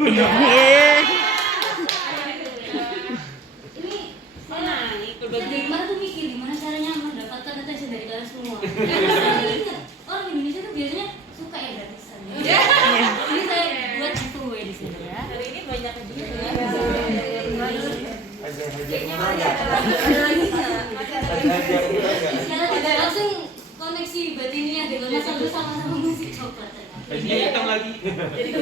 Gimana tuh mikir gimana caranya mendapatkan attention dari kalian semua. Orang Indonesia tuh biasanya suka ya gratisan. Jadi saya buat giveaway di sini ya. Hari ini banyak hadiah ya. Sekarang kita langsung koneksi batinnya dengan masa lalu sama-sama musik coklat. Hadiah hitam lagi. Jadi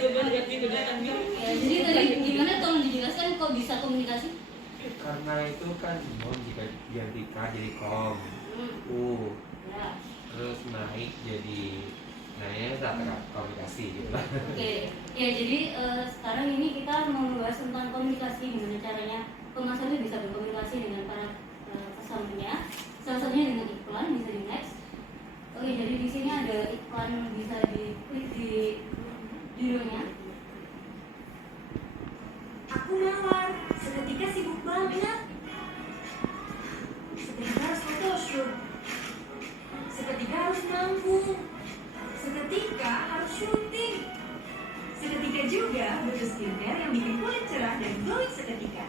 beban ganti beban. Jadi tadi gimana tolong dijelaskan kok bisa komunikasi? Karena itu kan jika ganti K jadi kom, U, Ya. terus naik jadi saat komunikasi gitu lah. Oke, ya jadi sekarang ini kita mau membahas tentang komunikasi, gimana caranya pemasaran itu bisa berkomunikasi dengan para customer-nya. Salah satunya dengan iklan, bisa di next. Oke, jadi di sini ada iklan, bisa diklik di judulnya. Aku mawar, seketika sibuk banget. Seketika harus photoshoot. Seketika harus manggung. Seketika harus syuting. Seketika juga butuh skincare yang bikin kulit cerah dan glowing seketika.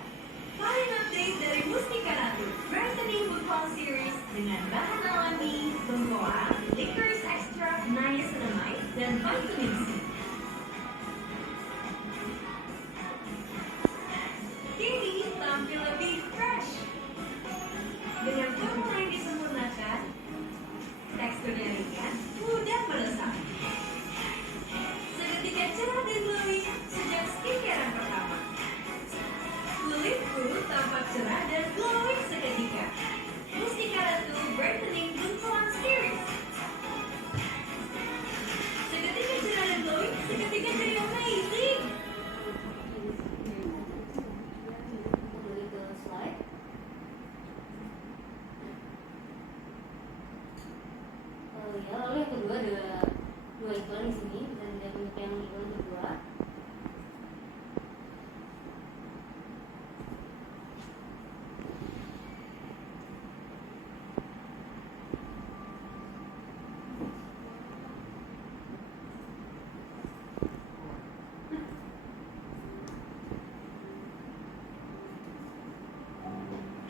Paling update dari Mustika Ratu Brightening Food Palm Series dengan bahan alami, bengkoang, licorice extract, niacinamide, dan vitamin C. Kini tampil lebih fresh. Dengan formula yang disempurnakan, teksturnya ringan, mudah meresap. Seketika cerah dan glowing sejak skincare yang pertama. Kulitku tampak cerah dan glowing seketika. Mustika Ratu Brightening Food Palm Series. Seketika cerah dan glowing, seketika jadi amazing. Kembali ke slide. Ya, lalu yang kedua ada dua iklan di sini, dan lihat untuk yang iklan kedua.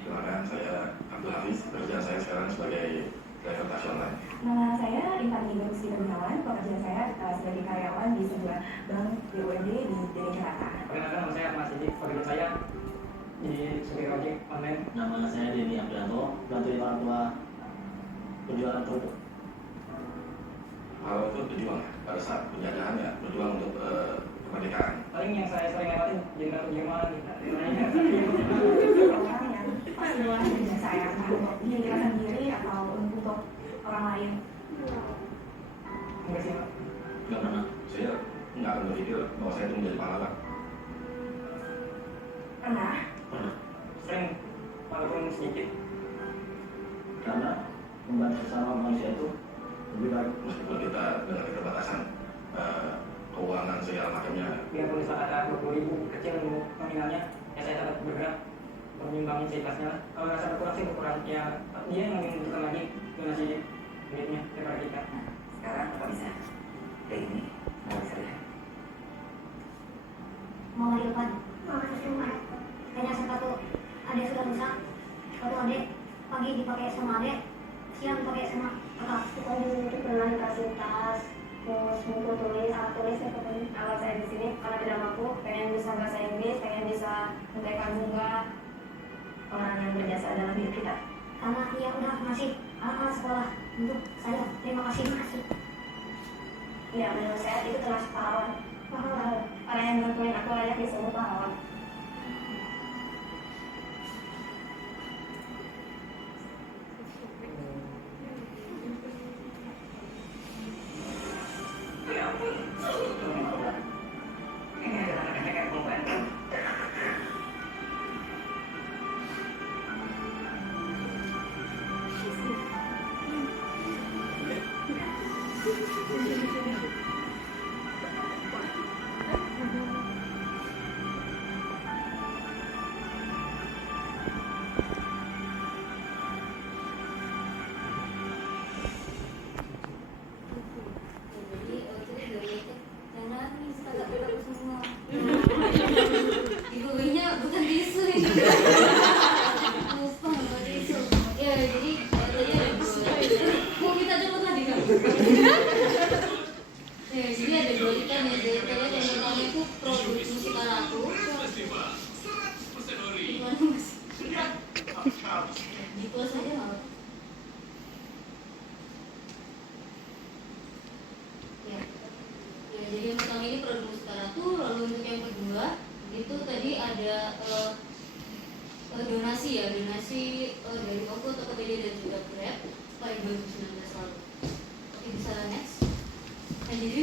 Silakan, saya Abdul Hafiz. Pekerjaan saya sekarang sebagai driver taksi online. Nama saya Infantino Gusti Gunawan, pekerjaan saya sebagai karyawan di sebuah bank BUMD di Dki Jakarta. Perkenalkan, nama saya Mas Edi, pekerjaan saya di sebagai ojek online. Nama saya Denny Aprianto, bantu orang tua penjualan produk. Kalau itu berjuang ya, pada saat penjajahan ya, berjuang untuk kemerdekaan. Paling yang saya sering lewatin jenderal Jerman gitu. Orang yang perjuangan dengan saya, entah untuk diri saya sendiri atau untuk orang lain. Enggak sih, Pak. Nggak pernah, saya nggak akan berpikir bahwa saya itu menjadi pahlawan. Pernah? Pernah. Sering, walaupun sedikit. Karena membantu sesama manusia itu lebih baik. Meskipun kita dengan keterbatasan keuangan segala macamnya, Biarpun saat ada 20.000 kecil nominalnya, ya saya tetap bergerak menyumbangin seikhlasnya lah. Kalau rasa berkurang sih berkurang, ya dia yang menentukan lagi donasi duitnya daripada kita. Sekarang nggak bisa. Kayak ini, nggak bisa lihat. Mau lagi depan, mau masuk rumah. Kayaknya sepatu adek sudah rusak. Sepatu adek pagi dipakai sama adek, siang dipakai sama kakak. Kita di pernah dikasih tas, terus buku tulis, alat tulis ya pokoknya. Awal saya di sini karena tidak mampu, pengen bisa bahasa Inggris, pengen bisa mentekan bunga. Orang yang berjasa dalam hidup kita. Karena dia udah ngasih alat-alat sekolah untuk saya. Terima kasih. Ya, menurut saya itu termasuk pahlawan. Orang yang bantuin aku layak disebut pahlawan. Ini adalah anak-anak pembantu. G plus aja nggak apa. Ya. Ya, jadi yang pertama ini produk musik karatu. Lalu untuk yang kedua itu tadi ada donasi ya, donasi dari OVO, Tokopedia dan juga Grab pada 2019 lalu. Oke, bisa next. Nah, jadi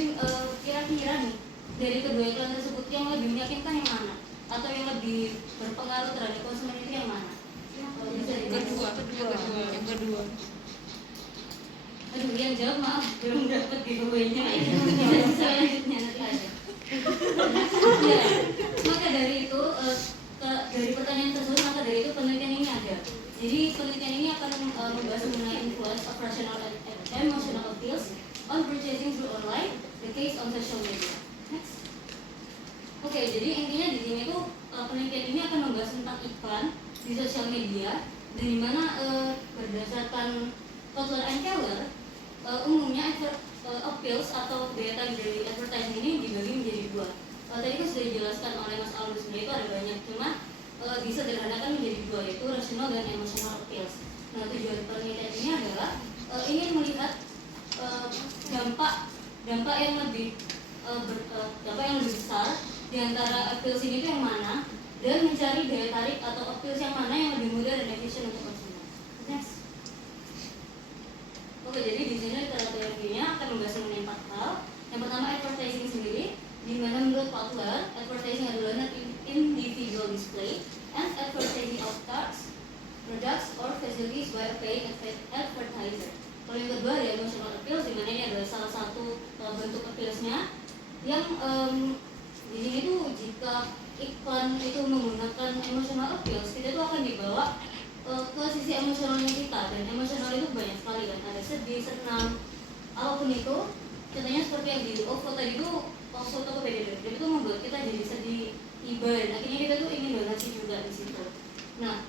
kira-kira nih dari kedua iklan tersebut yang lebih meyakinkan yang mana? Atau yang lebih berpengaruh terhadap konsumen itu yang mana? Bisa Yang kedua. Aduh, yang jawab maaf belum dapat giveaway-nya. Bisa selanjutnya nanti aja. Ya, maka dari itu dari pertanyaan tersebut, maka dari itu penelitian ini ada. Jadi penelitian ini akan membahas mengenai influence of rational and emotional appeals on purchasing through online, the case on social media. Next. Oke, jadi intinya di sini tuh penelitian ini akan membahas tentang iklan di sosial media, di mana berdasarkan Kotler and Keller, umumnya appeals atau daya tarik dari advertising ini dibagi menjadi dua. Tadi kan sudah dijelaskan oleh Mas Aldo, sebenarnya itu ada banyak, cuma disederhanakan menjadi dua, yaitu rational dan emotional appeals. Nah, tujuan penelitian ini adalah ingin melihat dampak yang lebih besar di antara appeals ini itu yang mana, dan mencari daya tarik atau appeals yang mana yang lebih mudah dan efisien untuk konsumen. Next. Oke, jadi di sini literaturnya akan membahas mengenai 4 hal. Yang pertama, advertising sendiri, di mana menurut Kotler, advertising adalah not individual display and advertising of products or facilities by a paying advertiser. Kalau yang kedua ada emotional appeals, di mana ini adalah salah satu bentuk appeals-nya yang di sini tuh jika iklan itu menggunakan emotional appeals, kita tuh akan dibawa ke sisi emosionalnya kita, dan emosional itu banyak sekali kan, ada sedih, senang, apapun itu. Contohnya seperti yang di OVO tadi itu, OVO Tokopedia itu membuat kita jadi sedih, iba, dan akhirnya kita tuh ingin donasi juga di situ. Nah,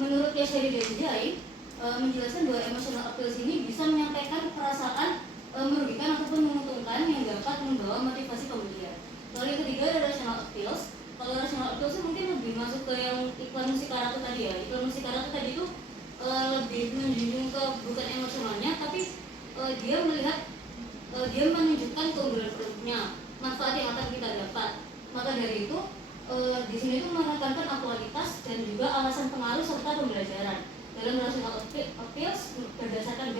menurut Yashari Denzai menjelaskan bahwa emotional appeals ini bisa menyampaikan perasaan merugikan ataupun menguntungkan yang dapat membawa motivasi pembelian. Lalu yang ketiga ada rational appeals. Kalau rational appeals mungkin lebih masuk ke yang iklan musik karatu tadi ya. Iklan musik karatu tadi itu lebih menjunjung ke bukan emosionalnya, tapi dia menunjukkan keunggulan produknya, manfaat yang akan kita dapat. Maka dari itu di sini itu menekankan aktualitas dan juga alasan pengaruh serta pembelajaran. Dalam rational appeals berdasarkan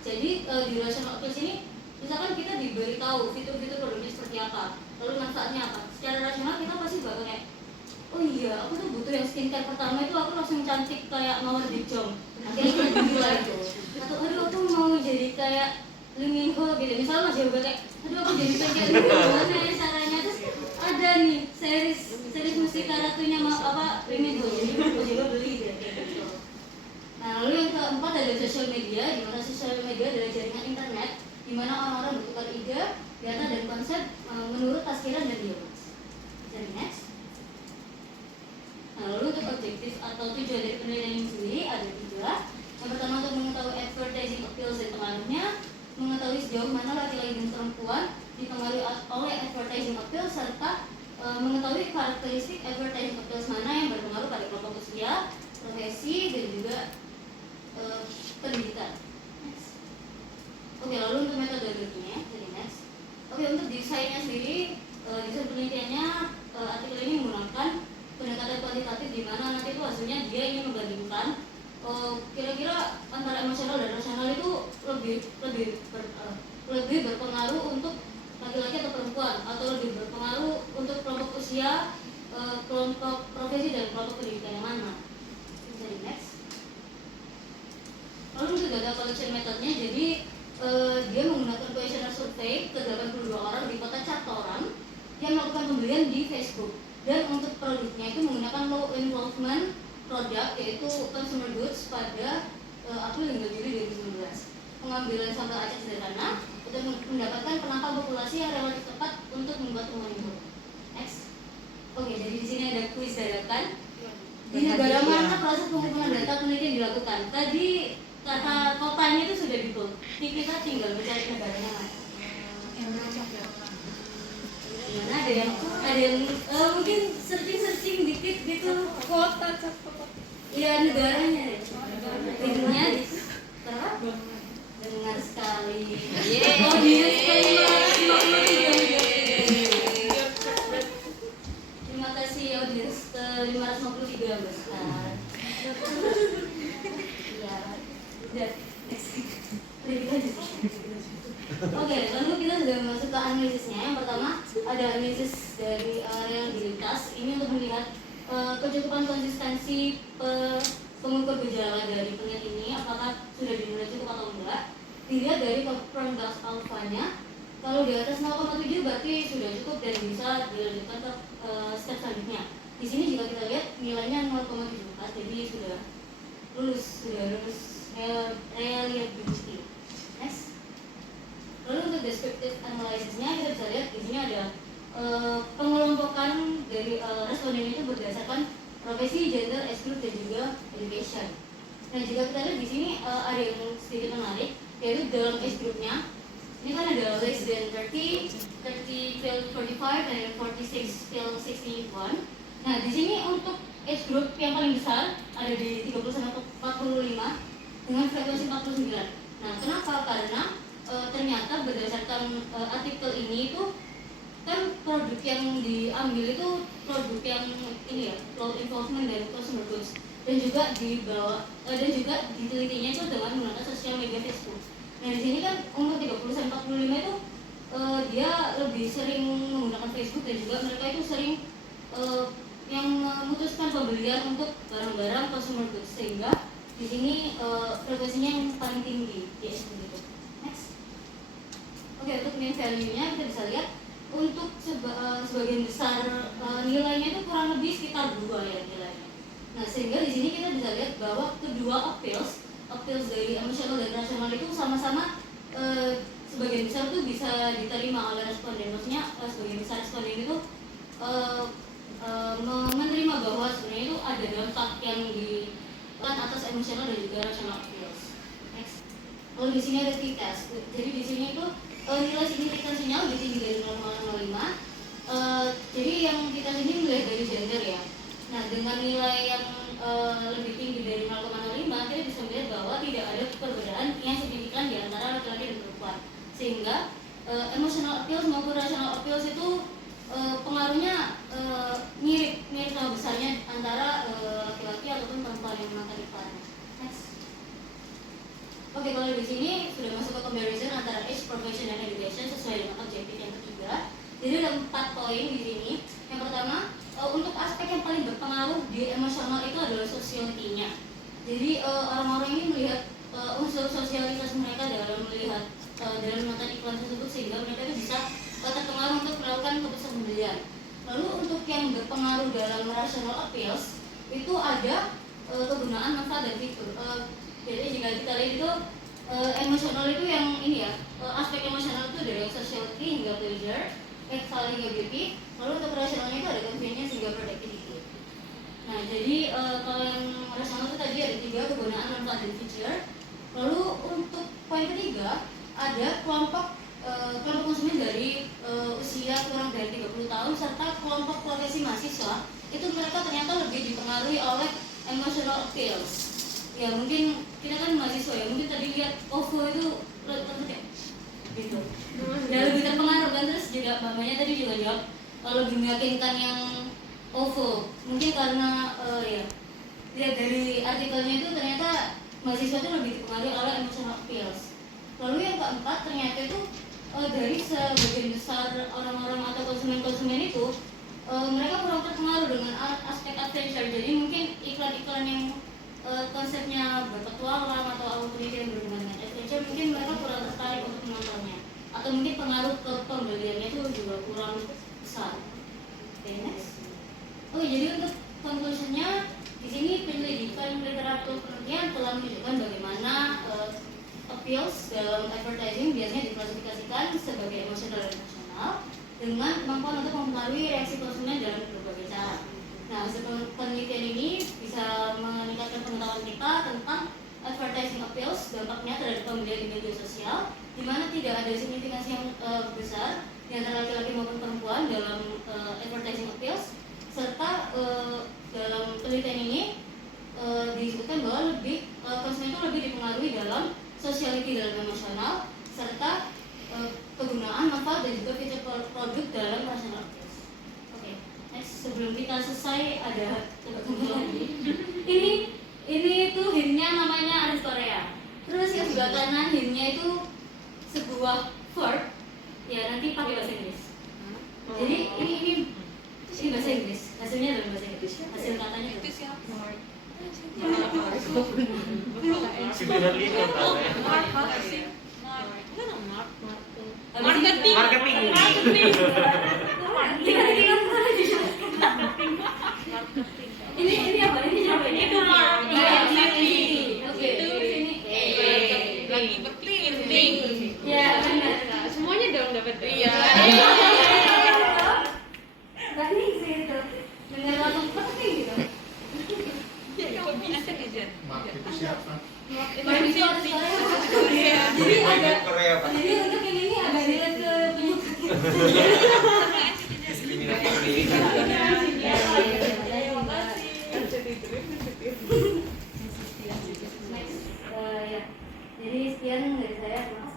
jadi di rational appeals ini misalkan kita diberitahu fitur-fitur produknya seperti apa, lalu manfaatnya apa. Secara rasional kita pasti bakal kayak, oh iya, aku tuh butuh yang skincare pertama itu aku langsung cantik kayak Mawar Dijong. Akhirnya kita gila itu. Atau aduh aku mau jadi kayak Lee Min Ho gitu. Misalnya Mas Yoga kayak, aduh aku jadi kayak Lee Min Ho, gimana ya caranya? Terus ada nih series musik karatunya Lee Min Ho, jadi Mas Yoga beli gitu. Nah, lalu yang keempat ada social media, di mana social media adalah jaringan internet di mana orang-orang bertukar ide, data dan konsep menurut Taskiran dan Dimas. Jadi next. Nah, lalu untuk objektif atau tujuan dari penelitian ini sendiri ada 3. Yang pertama untuk mengetahui advertising appeals dan pengaruhnya, mengetahui sejauh mana laki-laki dan perempuan dipengaruhi oleh advertising appeals, serta mengetahui karakteristik advertising appeals mana yang berpengaruh pada kelompok usia, profesi, dan juga pendidikan. Next. Oke, lalu untuk metodologinya, jadi next. Oke, untuk desainnya sendiri, desain penelitiannya artikel ini menggunakan pendekatan kuantitatif, di mana nanti itu hasilnya dia ingin membandingkan kira-kira antara emosional dan rasional itu lebih berpengaruh untuk laki-laki atau perempuan, atau lebih berpengaruh untuk kelompok usia, kelompok profesi, dan kelompok pendidikan yang mana. Jadi next. Lalu untuk data collection metodenya, jadi dia menggunakan questionnaire survei ke 82 orang di kota Chatoran yang melakukan pembelian di Facebook, dan untuk produknya itu menggunakan low involvement produk, yaitu consumer goods pada April hingga Juli 2019. Pengambilan sampel acak sederhana untuk mendapatkan penampal populasi yang relatif tepat untuk membuat temuan itu. Next. Oke, jadi di sini ada kuis dadakan. Di negara mana proses pengumpulan data penelitian dilakukan? Tadi kata kotanya itu sudah di-bold. Kita tinggal mencari negaranya mana. Gimana ada yang mungkin searching dikit gitu kota. Ya negaranya deh. kali. Yeay. Audiens terima kasih audiens ke 553 besar. Iya. Dan Oke, lalu kita sudah masuk ke analisisnya. Yang pertama ada analisis dari reliabilitas. Ini untuk melihat kecukupan konsistensi pengukur gejala dari penelitian ini, apakah sudah dinilai cukup atau enggak. Dilihat dari confirmed gas alpha-nya. Kalau di atas 0,7 berarti sudah cukup dan bisa dilanjutkan ke step selanjutnya. Di sini jika kita lihat nilainya 0,74, jadi sudah lulus reliability. Next. Lalu untuk descriptive analysisnya kita bisa lihat di sini ada pengelompokan dari responden itu berdasarkan profesi, gender, age group dan juga education. Nah jika kita lihat di sini ada yang sedikit menarik, yaitu dalam age groupnya. Ini kan ada less than 30 till 45 dan 46 till 61. Nah di sini untuk age group yang paling besar ada di 30 sampai 45 dengan frekuensi 49. Nah kenapa? Karena ternyata berdasarkan artikel ini itu kan produk yang diambil itu produk yang ini ya, law enforcement dan consumer goods, dan juga dibawa dan juga ditelitinya itu dengan menggunakan sosial media Facebook. Nah di sini kan umur 30 sampai 45 itu dia lebih sering menggunakan Facebook dan juga mereka itu sering yang memutuskan pembelian untuk barang-barang consumer goods, sehingga di sini frekuensinya yang paling tinggi di age group itu. Next. Oke, untuk mean value-nya kita bisa lihat untuk sebagian besar nilainya itu kurang lebih sekitar 2 ya nilainya. Nah sehingga di sini kita bisa lihat bahwa kedua appeals dari emosional dan rasional itu sama-sama sebagian besar itu bisa diterima oleh responden. Maksudnya sebagian besar responden itu menerima bahwa sebenarnya itu ada dampak yang dilakukan atas emosional dan juga rasional appeals. Next. Lalu di sini ada t-test. Jadi di sini itu nilai signifikansinya lebih tinggi dari 0,05. Jadi yang kita sini melihat dari gender ya. Nah dengan nilai yang lebih tinggi dari 0,05 kita bisa melihat bahwa tidak ada perbedaan yang signifikan di antara laki-laki dan perempuan, sehingga emotional appeals maupun rational appeals itu pengaruhnya mirip sama besarnya antara laki-laki ataupun perempuan yang memakan iklannya. Next. Oke, kalau di sini sudah masuk ke comparison antara age, profession, dan education sesuai dengan objektif yang ketiga. Jadi ada 4 poin di sini. Yang pertama, untuk aspek yang paling berpengaruh di emosional itu adalah sociality-nya. Jadi orang-orang ini melihat unsur sosialitas mereka dalam melihat dalam menonton iklan tersebut, sehingga mereka itu bisa terpengaruh untuk melakukan keputusan pembelian. Lalu untuk yang berpengaruh dalam rational appeals itu ada kegunaan, manfaat, dan fitur. Jadi jika kita lihat itu emosional itu yang ini ya, aspek emosional itu dari sociality hingga pleasure, sexual hingga beauty. Lalu untuk rasionalnya itu ada convenience hingga productivity. Nah jadi kalau yang rasional itu tadi ada 3, kegunaan, manfaat, dan feature. Lalu untuk poin ketiga ada kelompok konsumen dari usia kurang dari 30 tahun serta kelompok profesi mahasiswa. Itu mereka ternyata lebih dipengaruhi oleh emotional appeals. Ya mungkin kita kan mahasiswa ya, mungkin tadi lihat OVO itu gitu ya, lebih terpengaruh kan. Terus juga mamanya tadi juga jawab lebih meyakinkan yang OVO, mungkin karena ya lihat dari artikelnya itu ternyata mahasiswa itu lebih dipengaruhi oleh emotional appeals. Lalu yang keempat ternyata itu dari sebagian besar orang-orang atau konsumen-konsumen itu mereka kurang terpengaruh dengan aspek adventure. Jadi mungkin iklan-iklan yang konsepnya berpetualang atau apapun itu yang berhubungan dengan adventure, mungkin mereka kurang tertarik untuk menontonnya, atau mungkin pengaruh ke pembeliannya itu juga kurang besar. Oke, next. Oke, jadi untuk conclusionnya di sini penyelidikan literatur penelitian telah menunjukkan bagaimana appeals dalam advertising biasanya diklasifikasikan sebagai emosional dan rasional dengan kemampuan untuk mempengaruhi reaksi konsumen dalam berbagai cara. Nah, hasil penelitian ini bisa meningkatkan pengetahuan kita tentang advertising appeals, dampaknya terhadap pembelian di media sosial, di mana tidak ada signifikansi yang besar di antara laki-laki maupun perempuan dalam advertising appeals, serta dalam penelitian ini disebutkan bahwa konsumen itu lebih dipengaruhi dalam sociality dalam emosional, serta kegunaan, manfaat dan juga fitur produk dalam personal objects. Oke, next sebelum kita selesai ada tebak-tebak lagi. Ini itu hintnya namanya Aris Korea. Terus yang sebelah kanan hintnya itu sebuah verb, ya nanti pakai bahasa Inggris. Jadi ini bahasa Inggris, hasilnya dalam bahasa Inggris. Hasil katanya Itu itu. siapa? Sindiran lihat Oh, katanya. marketing. Marketing. Marketing. Ini apa? Ini siapa ini? Itu marketing. Oke, ini. Lagi berkeliling. Ya, benar. Semuanya dong dapat. Iya. Tadi sih itu dengar lagu penting gitu. Kok bisa aja? Itu siapa? Itu harus Korea. Jadi ada. Korea Pak. Jadi untuk yang ini agak relate ke penyuka. Diskriminasi pendidikan. Next, ya. Jadi sekian dari saya. Terima kasih.